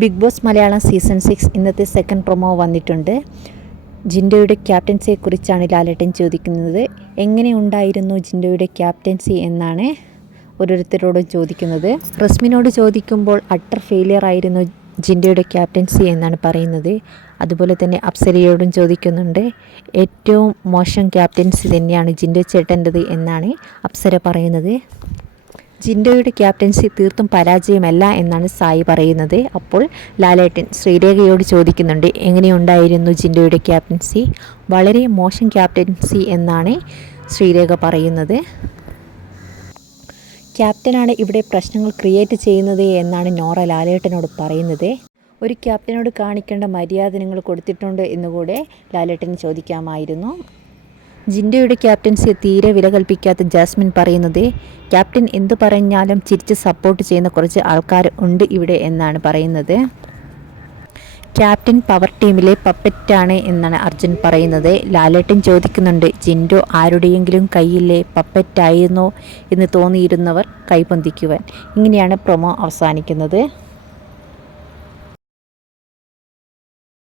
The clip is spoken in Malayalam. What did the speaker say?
Bigg Boss Malayalam season six ഇന്നത്തെ സെക്കൻഡ് പ്രൊമോ വന്നിട്ടുണ്ട്. ജിൻഡോയുടെ ക്യാപ്റ്റൻസിയെ കുറിച്ചാണ് ലാലേട്ടൻ ചോദിക്കുന്നത്. എങ്ങനെ ഉണ്ടായിരുന്നു ജിൻഡോയുടെ ക്യാപ്റ്റൻസി എന്നാണ് ഓരോരുത്തരോടും ചോദിക്കുന്നത്. റസ്മിനോട് ചോദിക്കുമ്പോൾ അട്ടർ ഫെയിലിയർ ആയിരുന്നു ജിൻഡോയുടെ ക്യാപ്റ്റൻസി എന്നാണ് പറയുന്നത്. അതുപോലെ തന്നെ അപ്സരയോടും ചോദിക്കുന്നുണ്ട്. ഏറ്റവും മോശം ക്യാപ്റ്റൻസി തന്നെയാണ് ജിൻഡോ ചേട്ടന്റെത് എന്നാണ് അപ്സര പറയുന്നത്. ജിൻഡോയുടെ ക്യാപ്റ്റൻസി തീർത്തും പരാജയമല്ല എന്നാണ് സായി പറയുന്നത്. അപ്പോൾ ലാലേട്ടൻ ശ്രീരേഖയോട് ചോദിക്കുന്നുണ്ട് എങ്ങനെയുണ്ടായിരുന്നു ജിൻഡോയുടെ ക്യാപ്റ്റൻസി? വളരെ മോശം ക്യാപ്റ്റൻസി എന്നാണ് ശ്രീരേഖ പറയുന്നത്. ക്യാപ്റ്റനാണ് ഇവിടെ പ്രശ്നങ്ങൾ ക്രിയേറ്റ് ചെയ്യുന്നത് എന്നാണ് നോറ ലാലേട്ടനോട് പറയുന്നത്. ഒരു ക്യാപ്റ്റനോട് കാണിക്കേണ്ട മര്യാദ നിങ്ങൾ കൊടുത്തിട്ടുണ്ട് എന്നുകൂടെ ലാലേട്ടൻ ചോദിക്കാമായിരുന്നു. ജിൻഡോയുടെ ക്യാപ്റ്റൻസി തീരെ വില കൽപ്പിക്കാത്ത ജാസ്മിൻ പറയുന്നത് ക്യാപ്റ്റൻ എന്തു പറഞ്ഞാലും ചിരിച്ച് സപ്പോർട്ട് ചെയ്യുന്ന കുറച്ച് ആൾക്കാർ ഉണ്ട് ഇവിടെ എന്നാണ് പറയുന്നത്. ക്യാപ്റ്റൻ പവർ ടീമിലെ പപ്പറ്റാണ് എന്നാണ് അർജുൻ പറയുന്നത്. ലാലേട്ടൻ ചോദിക്കുന്നുണ്ട് ജിൻഡോ ആരുടെയെങ്കിലും കയ്യിലെ പപ്പറ്റായിരുന്നോ? എന്ന് തോന്നിയിരുന്നവർ കൈപൊന്തിക്കുവാൻ. ഇങ്ങനെയാണ് പ്രൊമോ അവസാനിക്കുന്നത്.